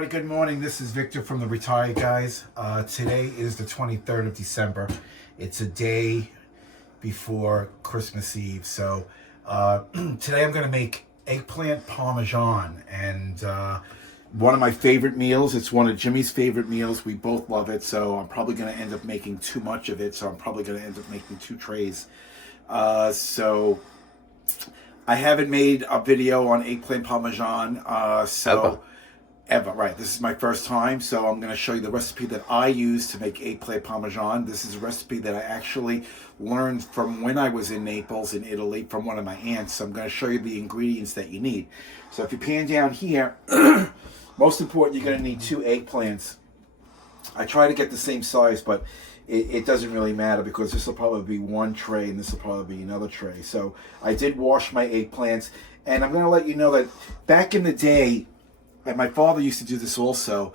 everybody, good morning. This is Victor from the Retired Guys. Today is the 23rd of December. It's a day before Christmas Eve. So today I'm going to make eggplant parmesan. And one of my favorite meals. It's one of Jimmy's favorite meals. We both love it. So I'm probably going to end up making too much of it. So I'm probably going to end up making 2 trays. So I haven't made a video on eggplant parmesan. Ever, right. This is my first time, so I'm going to show you the recipe that I use to make eggplant parmesan. This is a recipe that I actually learned from when I was in Naples, in Italy, from one of my aunts. So I'm going to show you the ingredients that you need. So if you pan down here, most important, you're going to need 2 eggplants. I try to get the same size, but it doesn't really matter because this will probably be 1 tray and this will probably be another tray. So I did wash my eggplants, and I'm going to let you know that back in the day, and my father used to do this also,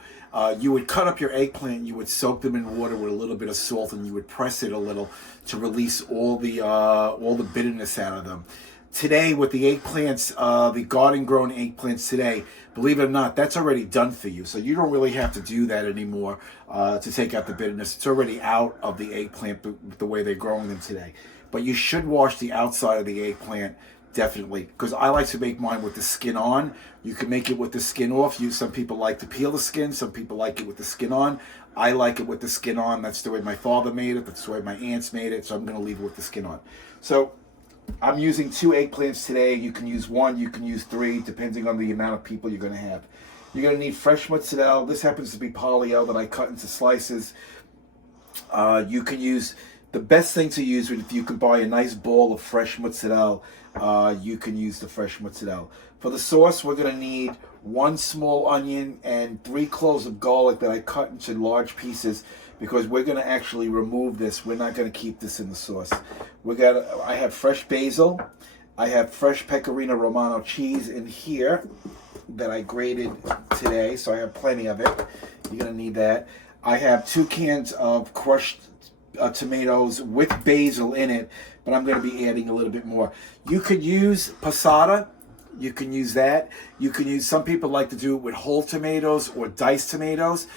you would cut up your eggplant, you would soak them in water with a little bit of salt, and you would press it a little to release all the bitterness out of them. Today, with the eggplants, the garden-grown eggplants today, believe it or not, that's already done for you. So you don't really have to do that anymore to take out the bitterness. It's already out of the eggplant the way they're growing them today. But you should wash the outside of the eggplant, definitely, because I like to make mine with the skin on. You can make it with the skin off. Some people like to peel the skin. Some people like it with the skin on. I like it with the skin on. That's the way my father made it. That's the way my aunts made it. So I'm going to leave it with the skin on. So I'm using 2 eggplants today. You can use 1. You can use 3, depending on the amount of people you're going to have. You're going to need fresh mozzarella. This happens to be polio that I cut into slices. You can use, the best thing to use, if you can buy a nice ball of fresh mozzarella, you can use the fresh mozzarella. For the sauce, we're going to need 1 small onion and 3 cloves of garlic that I cut into large pieces, because we're going to actually remove this. We're not going to keep this in the sauce. I have fresh basil. I have fresh pecorino romano cheese in here that I grated today, so I have plenty of it. You're going to need that. I have 2 cans of crushed tomatoes with basil in it, but I'm going to be adding a little bit more. You could use passata. You can use that. You can use, some people like to do it with whole tomatoes or diced tomatoes,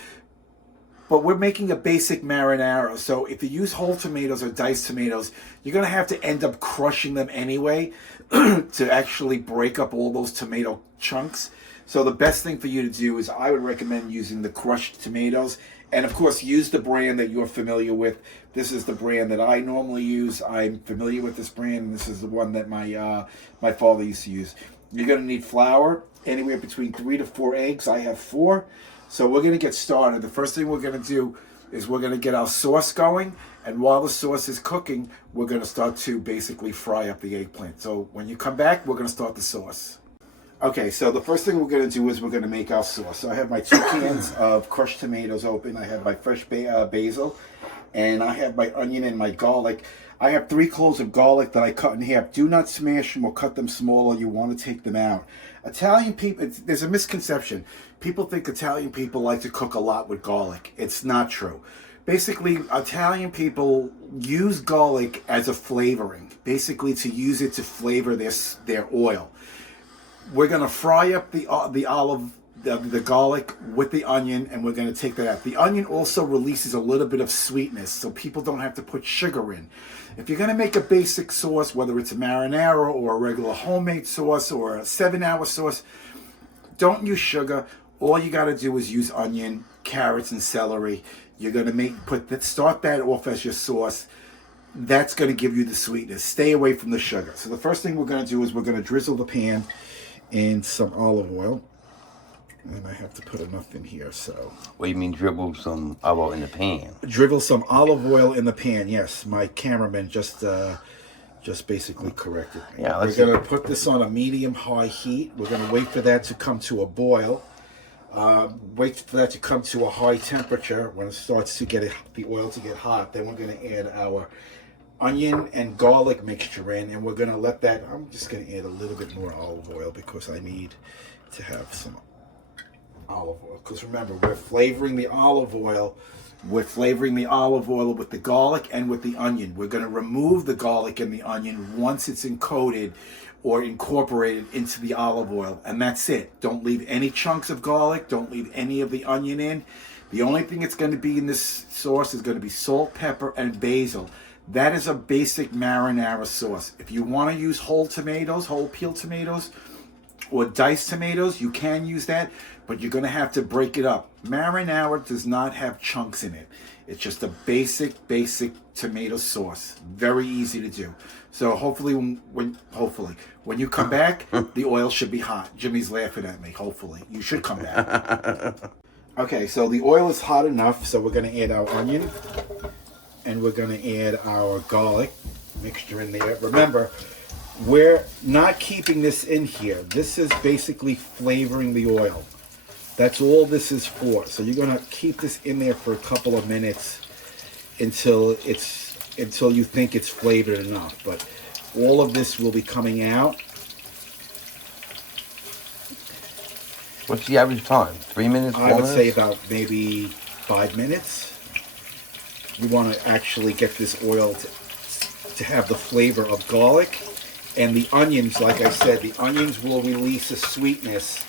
but we're making a basic marinara. So if you use whole tomatoes or diced tomatoes, you're going to have to end up crushing them anyway to actually break up all those tomato chunks. So the best thing for you to do is, I would recommend using the crushed tomatoes. And of course, use the brand that you're familiar with. This is the brand that I normally use. I'm familiar with this brand, and this is the one that my father used to use. You're going to need flour, anywhere between 3 to 4 eggs. I have 4. So we're going to get started. The first thing we're going to do is we're going to get our sauce going. And while the sauce is cooking, we're going to start to basically fry up the eggplant. So when you come back, we're going to start the sauce. Okay, so the first thing we're going to do is we're going to make our sauce. So I have my 2 cans of crushed tomatoes open. I have my fresh basil, and I have my onion and my garlic. I have 3 cloves of garlic that I cut in half. Do not smash them or cut them smaller. You want to take them out. Italian people, there's a misconception. People think Italian people like to cook a lot with garlic. It's not true. Basically, Italian people use garlic as a flavoring, basically to use it to flavor their oil. We're going to fry up the garlic with the onion, and we're going to take that out. The onion also releases a little bit of sweetness, so people don't have to put sugar in. If you're going to make a basic sauce, whether it's a marinara or a regular homemade sauce or a 7-hour sauce, don't use sugar. All you got to do is use onion, carrots, and celery. You're going to start that off as your sauce. That's going to give you the sweetness. Stay away from the sugar. So the first thing we're going to do is we're going to drizzle the pan in some olive oil. And I have to put enough in here, so. What do you mean dribble some olive oil in the pan? Drizzle some olive oil in the pan, yes. My cameraman just basically corrected me. Yeah, we're going to put this on a medium-high heat. We're going to wait for that to come to a boil. Wait for that to come to a high temperature. When it starts to get the oil to get hot, then we're going to add our onion and garlic mixture in, and we're going to let that, I'm just going to add a little bit more olive oil because I need to have some olive oil. Because remember, we're flavoring the olive oil with the garlic and with the onion. We're going to remove the garlic and the onion once it's encoded or incorporated into the olive oil, and that's it. Don't leave any chunks of garlic. Don't leave any of the onion in. The only thing that's going to be in this sauce is going to be salt, pepper, and basil. That is a basic marinara sauce. If you want to use whole tomatoes, whole peeled tomatoes, or diced tomatoes, you can use that, but you're going to have to break it up. Marinara does not have chunks in it. It's just a basic tomato sauce. Very easy to do. So hopefully when you come back, the oil should be hot. Jimmy's laughing at me. Hopefully. You should come back. Okay, so the oil is hot enough, so we're going to add our onion, and we're going to add our garlic mixture in there. Remember, we're not keeping this in here. This is basically flavoring the oil. That's all this is for. So you're going to keep this in there for a couple of minutes until you think it's flavored enough. But all of this will be coming out. What's the average time? 3 minutes? I would say about maybe 5 minutes. We want to actually get this oil to have the flavor of garlic. And the onions, like I said, the onions will release a sweetness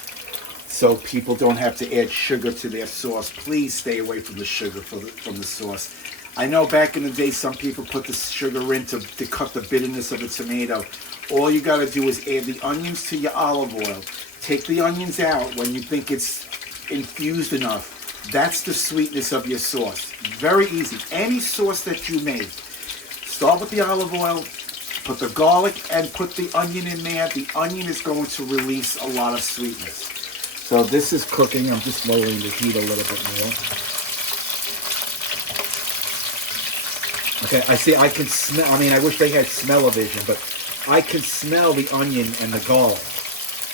so people don't have to add sugar to their sauce. Please stay away from the sugar from the sauce. I know back in the day some people put the sugar in to cut the bitterness of the tomato. All you got to do is add the onions to your olive oil. Take the onions out when you think it's infused enough. That's the sweetness of your sauce. Very easy. Any sauce that you make, start with the olive oil, put the garlic, and put the onion in there. The onion is going to release a lot of sweetness. So this is cooking. I'm just lowering the heat a little bit more. Okay, I can smell, I wish they had smell-o-vision, but I can smell the onion and the garlic.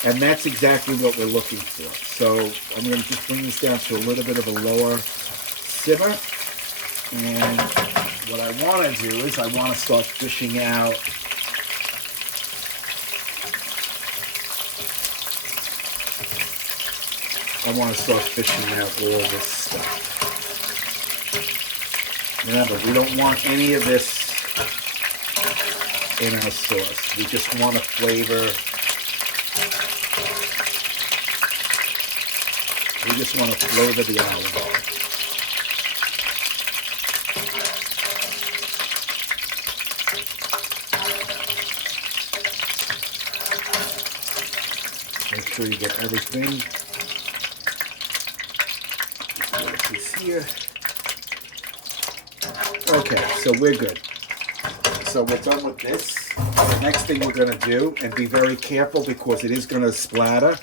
And that's exactly what we're looking for. So I'm going to just bring this down to a little bit of a lower simmer. And what I want to do is I want to start fishing out all this stuff. Remember, we don't want any of this in our sauce. We just want to flavor. We just want to flavor the olive oil. Make sure you get everything. This here. Okay, so we're good. So we're done with this. The next thing we're going to do, and be very careful because it is going to splatter.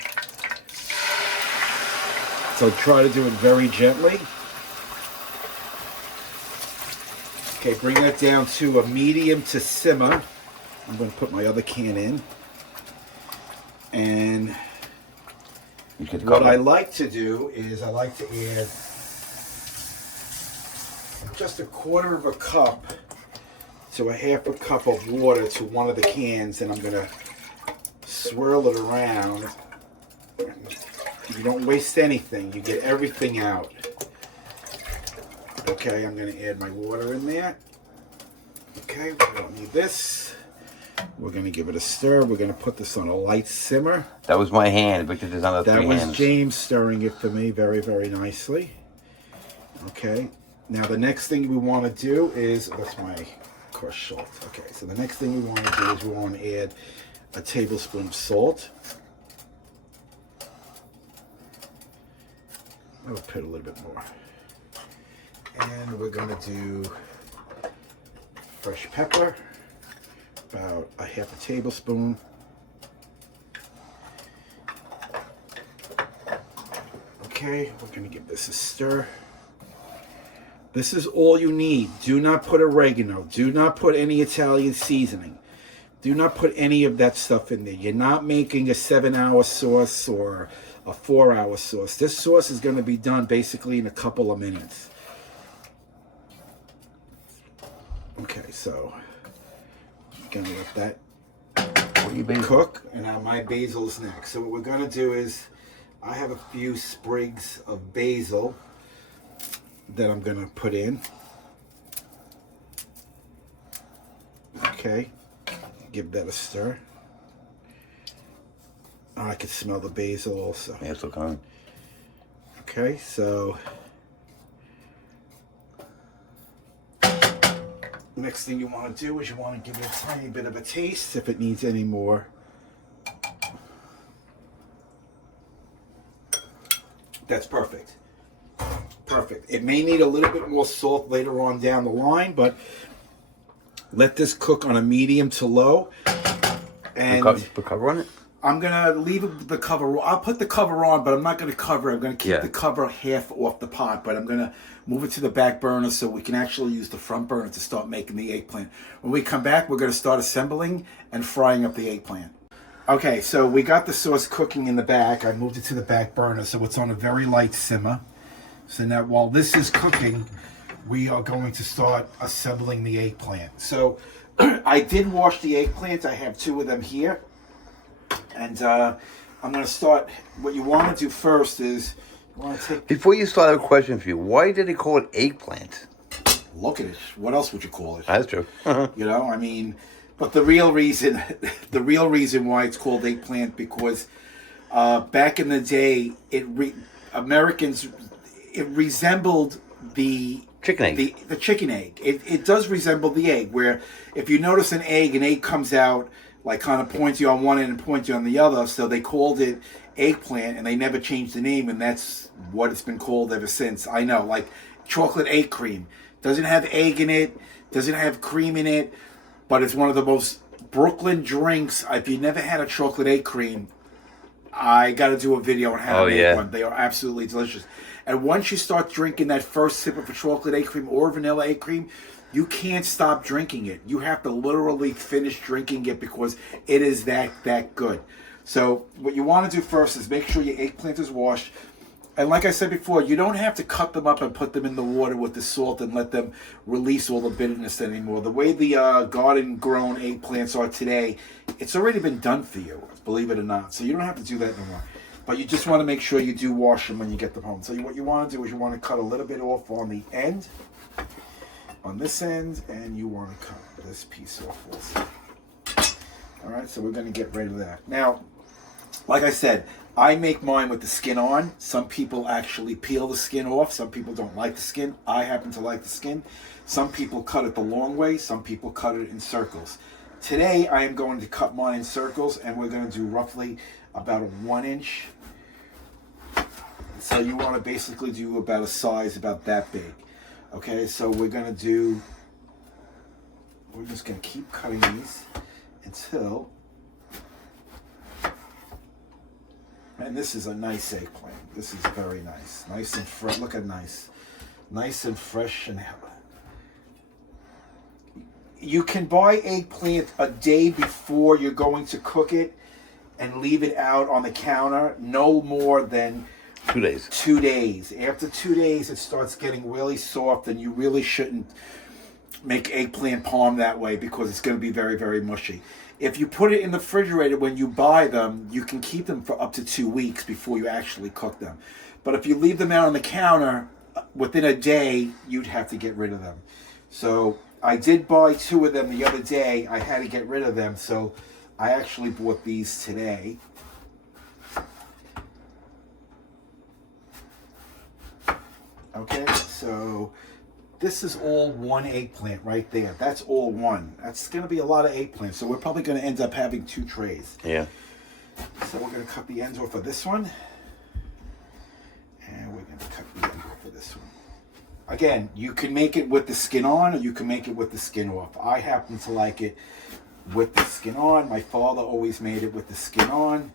So try to do it very gently. Okay, bring that down to a medium to simmer. I'm going to put my other can in. And what I like to do is I like to add just a quarter of a cup to a half a cup of water to one of the cans, and I'm going to swirl it around. You don't waste anything. You get everything out. Okay, I'm going to add my water in there. Okay, we don't need this. We're going to give it a stir. We're going to put this on a light simmer. That was my hand because it's on the three hands. That was James stirring it for me very, very nicely. Okay, now the next thing we want to do is, that's my crushed salt. Okay, so the next thing we want to do is we want to add a tablespoon of salt. I'll put a little bit more. And we're going to do fresh pepper, about a half a tablespoon. Okay, we're going to give this a stir. This is all you need. Do not put oregano. Do not put any Italian seasoning. Do not put any of that stuff in there. You're not making a 7-hour sauce or a 4-hour sauce. This sauce is going to be done basically in a couple of minutes. Okay, so I'm going to let that cook, and now my basil's next. So what we're going to do is, I have a few sprigs of basil that I'm going to put in. Okay, give that a stir. Oh, I can smell the basil also. Yeah, it's okay. Okay, so next thing you want to do is you want to give it a tiny bit of a taste if it needs any more. That's perfect. Perfect. It may need a little bit more salt later on down the line, but let this cook on a medium to low. And Put cover on it? I'm going to leave the cover. I'll put the cover on, but I'm not going to cover it. I'm going to keep the cover half off the pot, but I'm going to move it to the back burner so we can actually use the front burner to start making the eggplant. When we come back, we're going to start assembling and frying up the eggplant. Okay, so we got the sauce cooking in the back. I moved it to the back burner, so it's on a very light simmer. So now while this is cooking, we are going to start assembling the eggplant. So I did wash the eggplant. I have 2 of them here. And I'm going to start. What you want to do first is you want to take. Before you start, I have a question for you. Why did they call it eggplant? Look at it. What else would you call it? That's true. You know, I mean, but the real reason why it's called eggplant because back in the day, it resembled the chicken egg. The chicken egg. It does resemble the egg. Where if you notice an egg comes out like kind of pointy on one end and pointy on the other. So they called it eggplant, and they never changed the name, and that's what it's been called ever since. I know, like chocolate egg cream. Doesn't have egg in it, doesn't have cream in it, but it's one of the most Brooklyn drinks. If you never had a chocolate egg cream, I got to do a video on how to make one. They are absolutely delicious. And once you start drinking that first sip of a chocolate egg cream or vanilla egg cream, you can't stop drinking it. You have to literally finish drinking it because it is that good. So what you want to do first is make sure your eggplant is washed. And like I said before, you don't have to cut them up and put them in the water with the salt and let them release all the bitterness anymore. The way the garden-grown eggplants are today, it's already been done for you, believe it or not. So you don't have to do that no more. But you just want to make sure you do wash them when you get them home. So what you want to do is you want to cut a little bit off on the end, on this end, and you want to cut this piece off also. All right, so we're going to get rid of that. Now, like I said, I make mine with the skin on. Some people actually peel the skin off. Some people don't like the skin. I happen to like the skin. Some people cut it the long way. Some people cut it in circles. Today, I am going to cut mine in circles, and we're going to do roughly about a 1 inch. So you want to basically do about a size about that big. Okay, so we're just going to keep cutting these until, and this is a nice eggplant. This is very nice. Nice and fresh. Look at nice. Nice and fresh. And you can buy eggplant a day before you're going to cook it and leave it out on the counter no more than 2 days. 2 days. After 2 days, it starts getting really soft, and you really shouldn't make eggplant parm that way because it's going to be very, very mushy. If you put it in the refrigerator when you buy them, you can keep them for up to 2 weeks before you actually cook them. But if you leave them out on the counter, within a day, you'd have to get rid of them. So I did buy 2 of them the other day. I had to get rid of them, so I actually bought these today. Okay, so this is all one eggplant right there. That's all one. That's going to be a lot of eggplant, so we're probably going to end up having 2 trays. Yeah. So we're going to cut the ends off of this one, and we're going to cut the end off of this one. Again, you can make it with the skin on, or you can make it with the skin off. I happen to like it with the skin on. My father always made it with the skin on.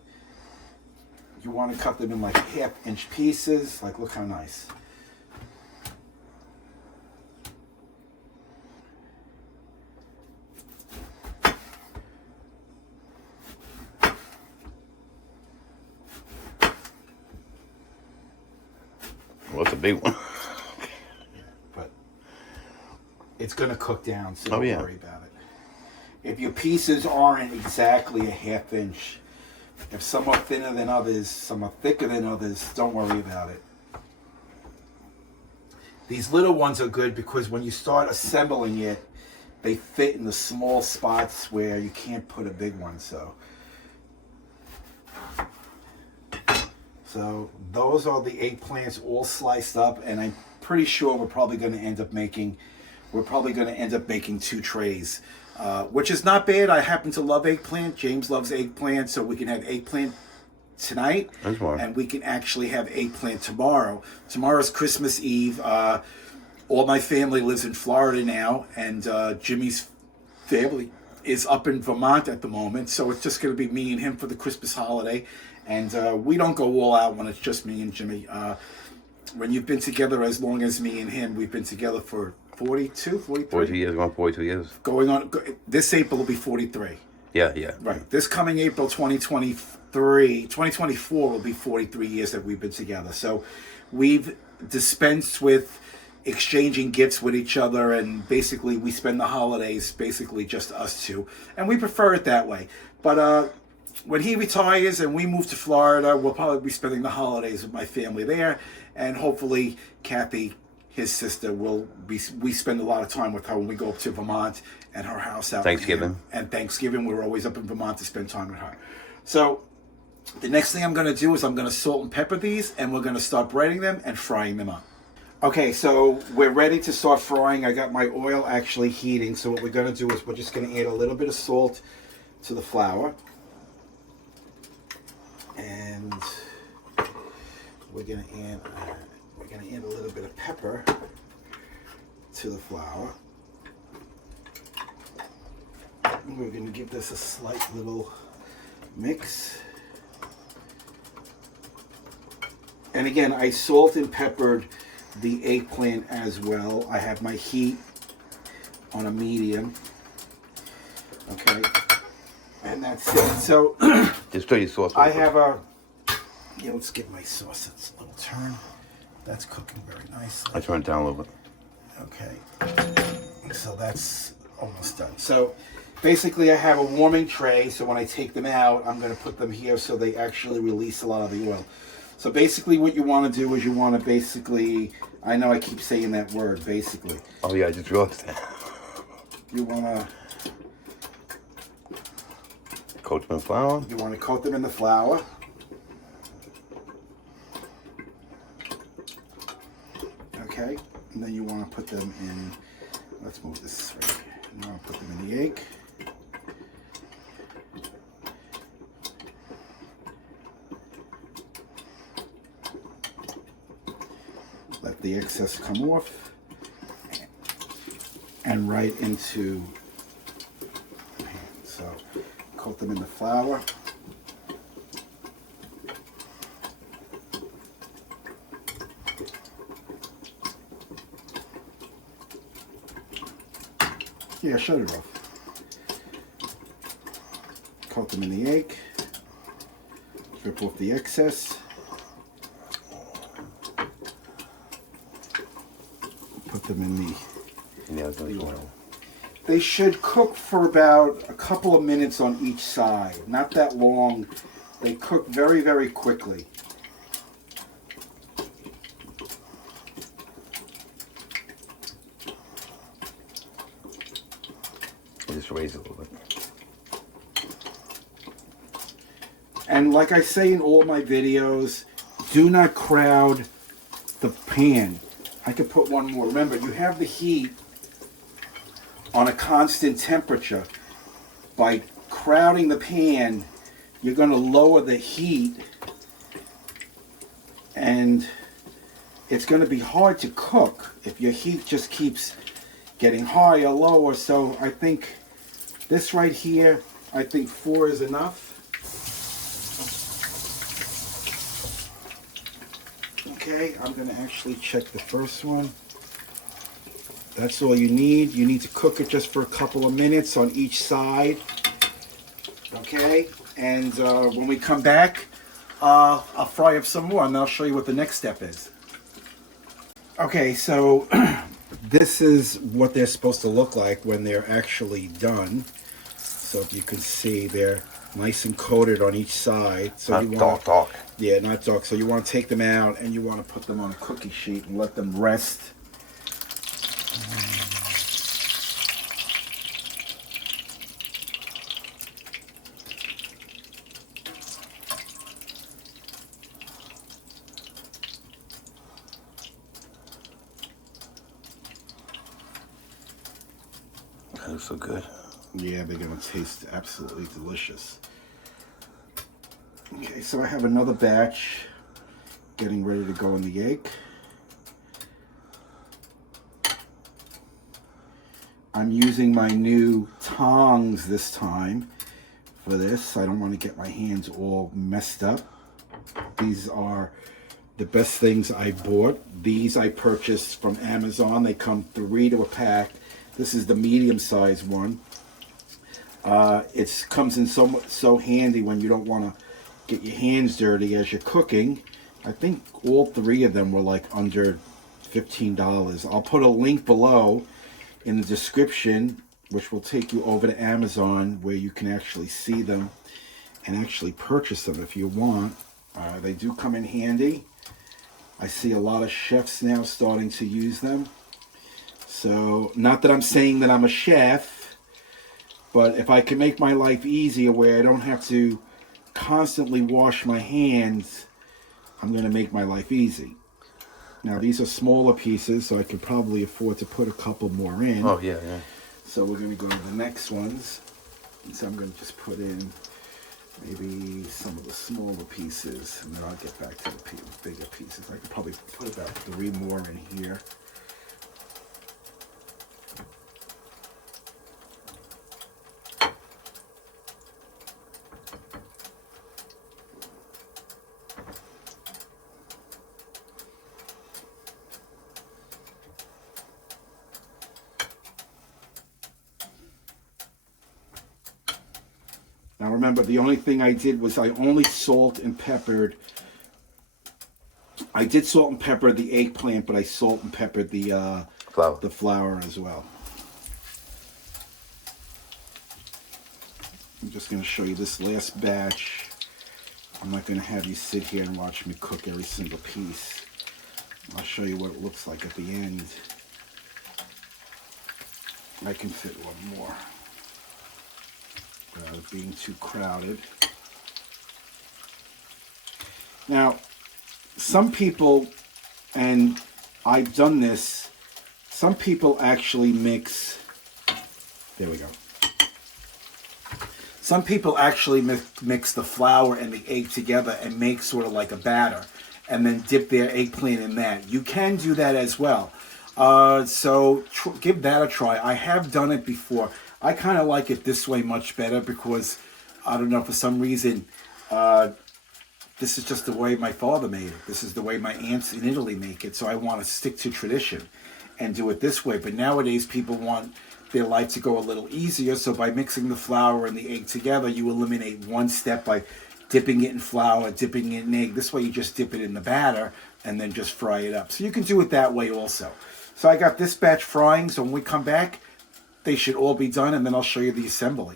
You want to cut them in like 1/2 inch pieces. Like, look how nice. Well, that's a big one. But it's going to cook down, so don't worry about it. If your pieces aren't exactly 1/2 inch, if some are thinner than others, some are thicker than others, don't worry about it. These little ones are good because when you start assembling it, they fit in the small spots where you can't put a big one, so. So those are the eggplants all sliced up, and I'm pretty sure we're probably going to end up making 2 trays, which is not bad. I happen to love eggplant. James loves eggplant, so we can have eggplant tonight, and we can actually have eggplant tomorrow. Tomorrow's Christmas Eve. All my family lives in Florida now, and Jimmy's family is up in Vermont at the moment, so it's just going to be me and him for the Christmas holiday. And we don't go all out when it's just me and Jimmy. When you've been together as long as me and him, we've been together for 42, 43? 42 years, going on 42 years. Going on, this April will be 43. Yeah, yeah. Right. This coming April 2024 will be 43 years that we've been together. So we've dispensed with exchanging gifts with each other, and basically we spend the holidays basically just us two. And we prefer it that way. But when he retires and we move to Florida, we'll probably be spending the holidays with my family there, and hopefully Kathy, his sister, we spend a lot of time with her when we go up to Vermont and her house out Thanksgiving. And Thanksgiving, we're always up in Vermont to spend time with her. So the next thing I'm going to do is I'm going to salt and pepper these, and we're going to start breading them and frying them up. Okay, so we're ready to start frying. I got my oil actually heating, so what we're going to do is we're just going to add a little bit of salt to the flour. And we're gonna add a little bit of pepper to the flour. We're gonna give this a slight little mix. And again, I salt and peppered the eggplant as well. I have my heat on a medium. Okay. And that's it. So just throw your sauce. I have let's give my sauce a little turn. That's cooking very nicely. I turn it down a little bit. Okay. So that's almost done. So basically I have a warming tray, so when I take them out, I'm going to put them here so they actually release a lot of the oil. So basically what you want to do is you want to basically, I know I keep saying that word, basically. Oh yeah, I just realized that. You want to coat them in flour. You want to coat them in the flour. Okay, and then you want to put them in, let's move this right here. You want to put them in the egg. Let the excess come off. And right into the pan. So coat them in the flour. Yeah, shut it off. Coat them in the egg. Strip off the excess. Put them in the oil. They should cook for about a couple of minutes on each side. Not that long. They cook very, very quickly. Just raise it a little bit. And like I say in all my videos, do not crowd the pan. I could put one more. Remember, you have the heat on a constant temperature. By crowding the pan, you're going to lower the heat, and it's going to be hard to cook if your heat just keeps getting higher, lower. So I think this right here, I think 4 is enough. Okay, I'm going to actually check the first one. That's all you need. You need to cook it just for a couple of minutes on each side. Okay, and when we come back, I'll fry up some more and I'll show you what the next step is. Okay, so this is what they're supposed to look like when they're actually done. So if you can see, they're nice and coated on each side. So Not dark. Yeah, not dark. So you want to take them out and you want to put them on a cookie sheet and let them rest. That looks so good. Yeah, they're going to taste absolutely delicious. Okay, so I have another batch getting ready to go in the egg. I'm using my new tongs this time for this. I don't want to get my hands all messed up. These are the best things I bought. These I purchased from Amazon. They come 3 to a pack. This is the medium size one. It comes in so handy when you don't want to get your hands dirty as you're cooking. I think all 3 of them were like under $15. I'll put a link below in the description, which will take you over to Amazon, where you can actually see them and actually purchase them if you want. They do come in handy. I see a lot of chefs now starting to use them. So, not that I'm saying that I'm a chef, but if I can make my life easier where I don't have to constantly wash my hands, I'm going to make my life easy. Now, these are smaller pieces, so I could probably afford to put a couple more in. Oh, yeah, yeah. So we're going to go to the next ones. So I'm going to just put in maybe some of the smaller pieces, and then I'll get back to the bigger pieces. I could probably put about 3 more in here. Now remember, the only thing I did was I only salt and peppered. I did salt and pepper the eggplant, but I salt and peppered the flour as well. I'm just going to show you this last batch. I'm not going to have you sit here and watch me cook every single piece. I'll show you what it looks like at the end. I can fit one more without being too crowded. Now, some people, and I've done this, some people actually mix, there we go. Some people actually mix the flour and the egg together and make sort of like a batter and then dip their eggplant in that. You can do that as well. So give that a try. I have done it before. I kind of like it this way much better because, I don't know, for some reason, this is just the way my father made it. This is the way my aunts in Italy make it. So I want to stick to tradition and do it this way. But nowadays, people want their life to go a little easier. So by mixing the flour and the egg together, you eliminate one step by dipping it in flour, dipping it in egg. This way, you just dip it in the batter and then just fry it up. So you can do it that way also. So I got this batch frying. So when we come back, they should all be done, and then I'll show you the assembly.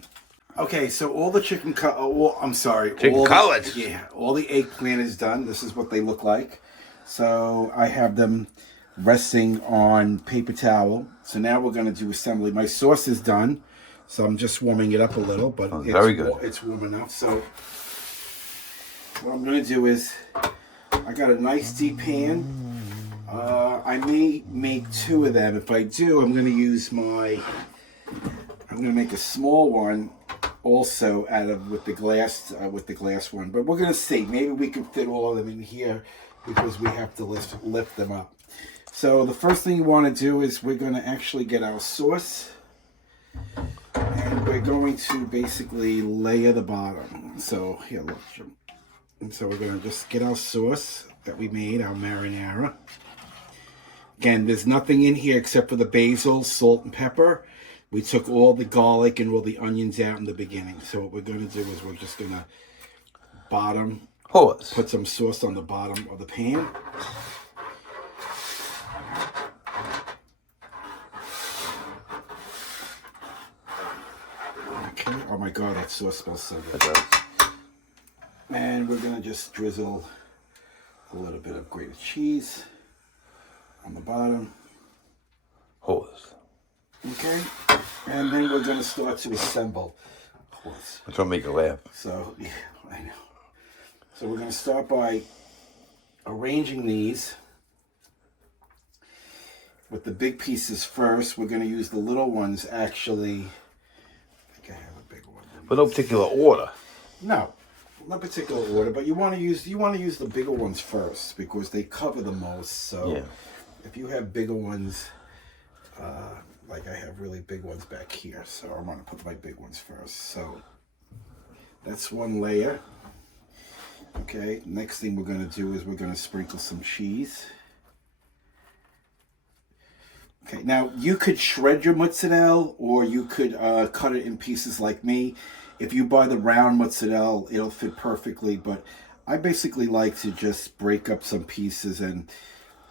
Okay, so all the chicken Chicken cutlets. Yeah, all the eggplant is done. This is what they look like. So I have them resting on paper towel. So now we're going to do assembly. My sauce is done, so I'm just warming it up a little, but very good. It's warm enough. So what I'm going to do is, I got a nice deep pan. I may make 2 of them. If I do, I'm going to make a small one also with the glass one. But we're going to see. Maybe we can fit all of them in here because we have to lift them up. So the first thing you want to do is we're going to actually get our sauce. And we're going to basically layer the bottom. So here, look. And so we're going to just get our sauce that we made, our marinara. Again, there's nothing in here except for the basil, salt, and pepper. We took all the garlic and all the onions out in the beginning. So what we're going to do is we're just going to put some sauce on the bottom of the pan. Okay. Oh my God, that sauce smells so good. It does. And we're going to just drizzle a little bit of grated cheese on the bottom. Okay, and then we're going to start to assemble. That's gonna make you laugh. So, yeah, I know. So we're going to start by arranging these. with the big pieces first. We're going to use the little ones actually. I think I have a big one. But no particular order. No, no particular order. But you want to use the bigger ones first because they cover the most. So Yeah. if you have bigger ones, like I have really big ones back here, so I want to put my big ones first. So that's one layer. Okay. Next thing we're going to do is we're going to sprinkle some cheese. Okay, now you could shred your mozzarella or you could cut it in pieces like me. If you buy the round mozzarella, it'll fit perfectly, but I basically like to just break up some pieces and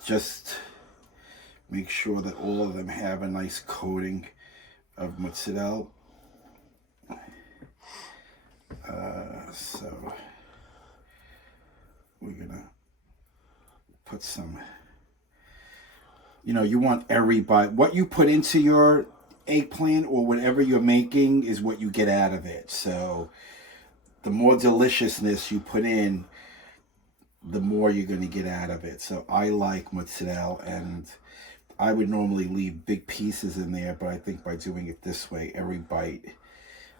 just make sure that all of them have a nice coating of mozzarella. So we're gonna put some. You know, you want every bite. What you put into your eggplant or whatever you're making is what you get out of it. So the more deliciousness you put in, the more you're going to get out of it. So I like mozzarella, and I would normally leave big pieces in there, but I think by doing it this way, every bite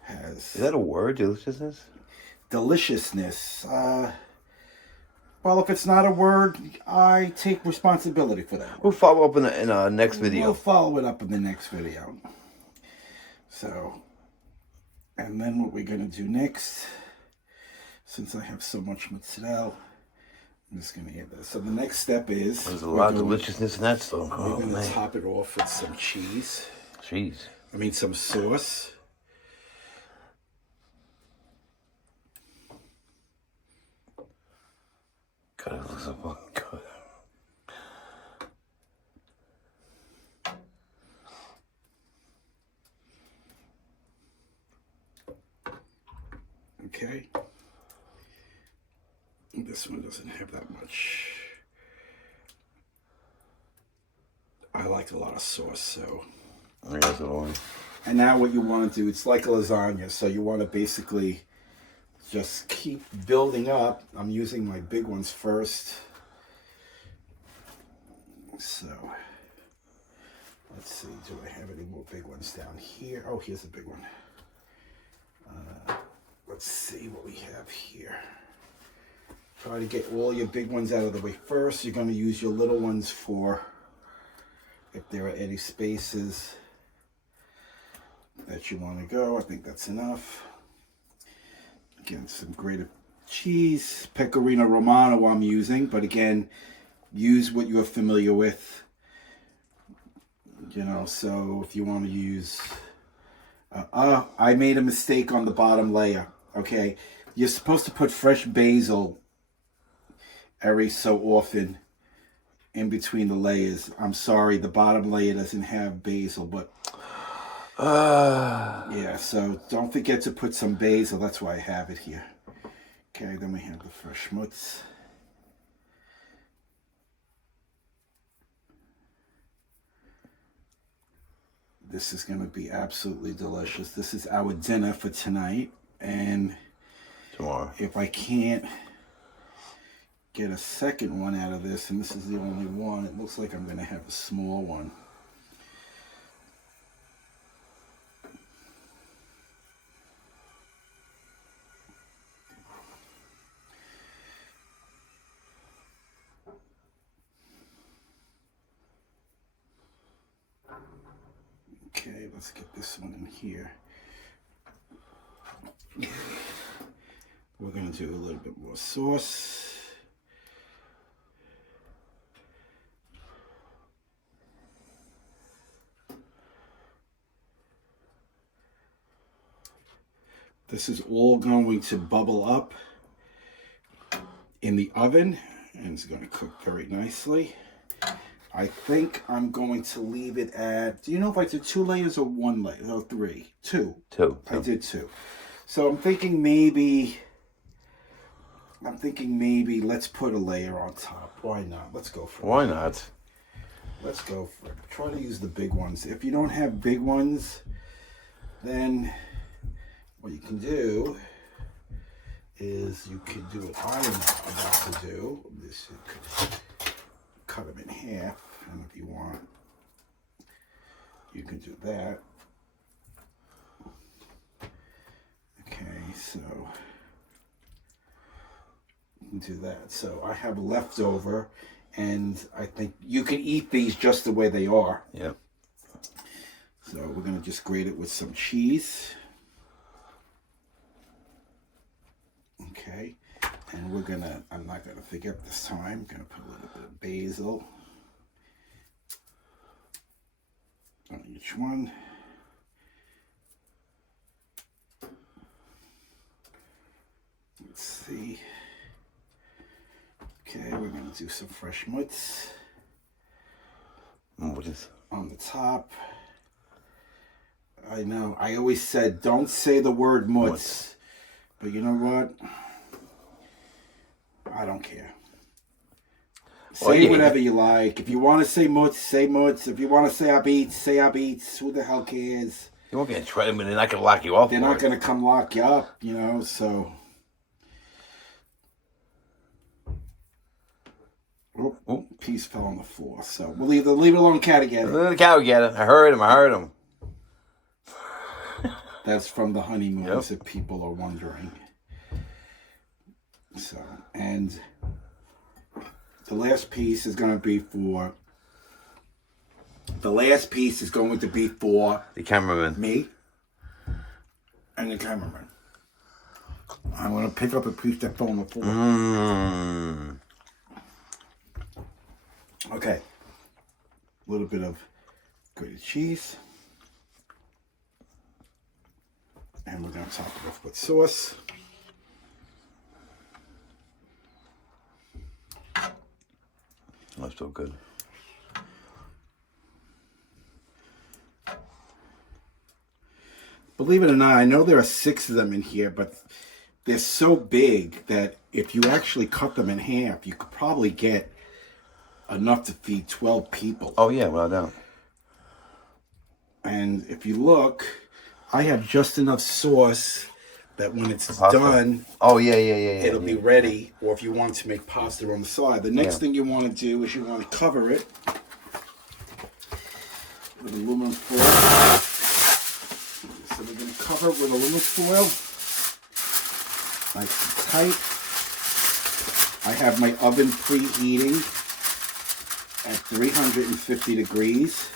has... Is that a word, deliciousness? Deliciousness. Well, if it's not a word, I take responsibility for that word. We'll follow up in our next video. We'll follow it up in the next video. So, and then what we're going to do next, since I have so much mozzarella, I'm just going to add this. So the next step is... There's a lot of deliciousness in that stuff. We're going to top it off with some cheese. Cheese. I mean some sauce. God, it looks so fucking good. Okay. This one doesn't have that much. I like a lot of sauce, so. There's the one. And now what you want to do, it's like a lasagna, so you want to basically just keep building up. I'm using my big ones first. So, let's see, do I have any more big ones down here? Oh, here's a big one. Let's see what we have here. Try to get all your big ones out of the way first. You're going to use your little ones for if there are any spaces that you want to go. I think that's enough. Again, some grated cheese, pecorino romano I'm using, but again, use what you're familiar with. You know, so if you want to use... I made a mistake on the bottom layer, okay? You're supposed to put fresh basil every so often in between the layers. I'm sorry, the bottom layer doesn't have basil, but... yeah, so don't forget to put some basil. That's why I have it here. Okay, then we have the fresh mutz. This is going to be absolutely delicious. This is our dinner for tonight. And tomorrow, if I can't get a second one out of this, and this is the only one, it looks like I'm going to have a small one. Okay, let's get this one in here. We're going to do a little bit more sauce. This is all going to bubble up in the oven, and it's going to cook very nicely. I think I'm going to leave it at, do you know if I did 2 layers or 1 layer? Oh, 3. 2. 2. I did 2. So I'm thinking maybe let's put a layer on top. Why not? Let's go for it. Why not? Let's go for it. Try to use the big ones. If you don't have big ones, then what you can do is you can do what I'm about to do. This you could cut them in half, and if you want, you can do that. Okay, so you can do that. So I have leftover, and I think you can eat these just the way they are. Yep. So we're going to just grate it with some cheese. Okay. And we're going to, I'm not going to forget this time, I'm going to put a little bit of basil on each one. Let's see. Okay, we're going to do some fresh mutts on the top. I know, I always said don't say the word mutts, but you know what? I don't care. Say whatever you like. If you want to say mutts, say mutts. If you want to say abeets, say abeets. Who the hell cares? You won't get in trouble, but they're not going to lock you up. They're not going to come lock you up, you know, so. Oh, piece fell on the floor. So we'll leave it alone, cat again. The cow get it. I heard him. That's from the honeymoons, if people are wondering. So, and the last piece is going to be for the cameraman. Me and the cameraman. I'm going to pick up a piece that fell on the floor. Okay. A little bit of grated cheese. And we're going to top it off with sauce. That's so good. Believe it or not, I know there are 6 of them in here, but they're so big that if you actually cut them in half, you could probably get enough to feed 12 people. Oh, yeah, without doubt. And if you look, I have just enough sauce that when it's done, it'll be ready. Or if you want to make pasta on the side, the next thing you want to do is you want to cover it with aluminum foil. So we're going to cover it with aluminum foil, nice and tight. I have my oven preheating at 350 degrees.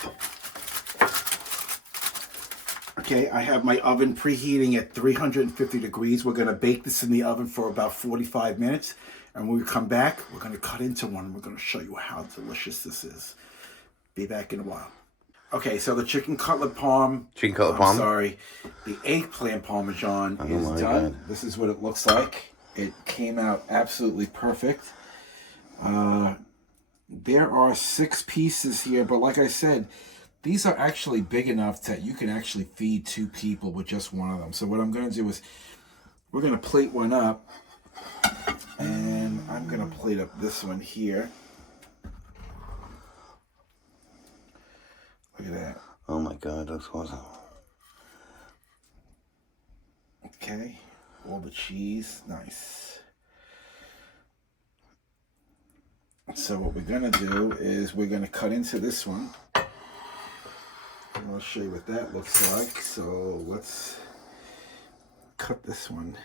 Okay, I have my oven preheating at 350 degrees. We're going to bake this in the oven for about 45 minutes. And when we come back, we're going to cut into one. And we're going to show you how delicious this is. Be back in a while. Okay, so the chicken cutlet parm. The eggplant parmesan is done. God. This is what it looks like. It came out absolutely perfect. There are 6 pieces here, but like I said, these are actually big enough that you can actually feed 2 people with just one of them. So what I'm going to do is we're going to plate one up, and I'm going to plate up this one here. Look at that. Oh my God, that's awesome. Okay, all the cheese, nice. So what we're going to do is we're going to cut into this one. I'll show you what that looks like. So let's cut this one.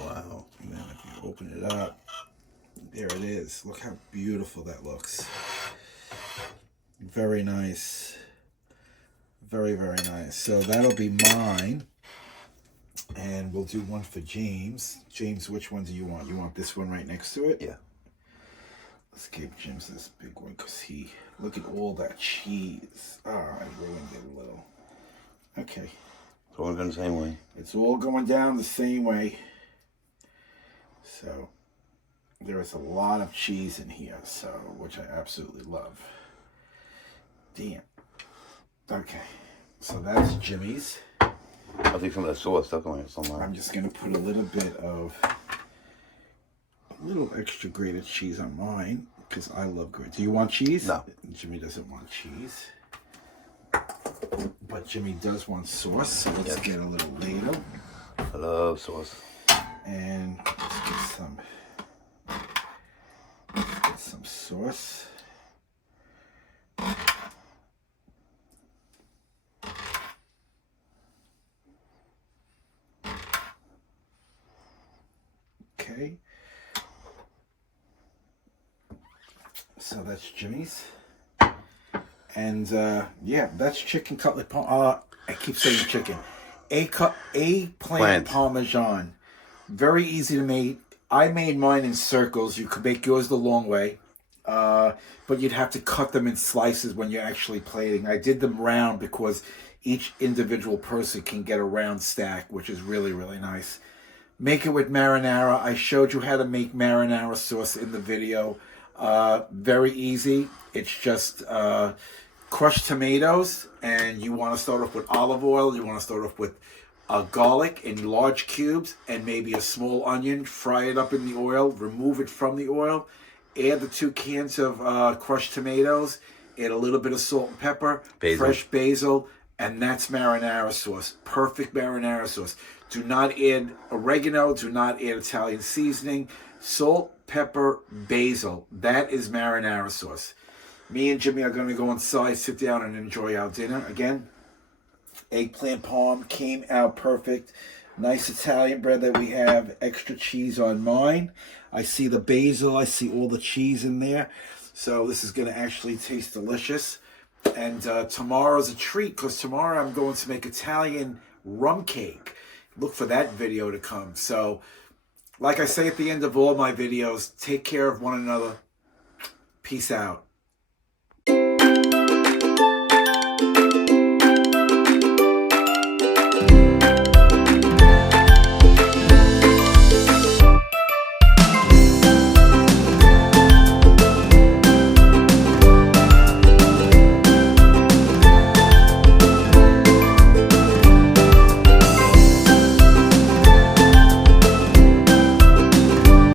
Wow. And then if you open it up, there it is. Look how beautiful that looks. Very nice. Very, very nice. So that'll be mine. And we'll do one for James. James, which one do you want? You want this one right next to it? Yeah. Let's give James this big one because look at all that cheese. Oh, I ruined it a little. Okay. It's all going the same way. It's all going down the same way. So there is a lot of cheese in here, so which I absolutely love. Damn. Okay. So that's Jimmy's. I'll take some of that sauce stuck on it somewhere. I'm just going to put a little bit of extra grated cheese on mine because I love grated. Do you want cheese? No. Jimmy doesn't want cheese. But Jimmy does want sauce, so let's get a little ladle. I love sauce. And let's get some some sauce. Okay. So that's Jimmy's. And yeah, that's chicken cutlet. I keep saying chicken. Eggplant Parmesan. Very easy to make. I made mine in circles. You could make yours the long way. But you'd have to cut them in slices when you're actually plating. I did them round because each individual person can get a round stack, which is really, really nice. Make it with marinara. I showed you how to make marinara sauce in the video. Very easy. It's just crushed tomatoes, and you want to start off with olive oil. You want to start off with garlic in large cubes and maybe a small onion. Fry it up in the oil. Remove it from the oil. Add the 2 cans of crushed tomatoes. Add a little bit of salt and pepper. Basil. Fresh basil. And that's marinara sauce. Perfect marinara sauce. Do not add oregano. Do not add Italian seasoning. Salt, pepper, basil. That is marinara sauce. Me and Jimmy are going to go inside, sit down, and enjoy our dinner. Again, eggplant parm came out perfect. Nice Italian bread that we have. Extra cheese on mine. I see the basil. I see all the cheese in there. So this is going to actually taste delicious. And tomorrow's a treat, because tomorrow I'm going to make Italian rum cake. Look for that video to come. So, like I say at the end of all my videos, take care of one another. Peace out.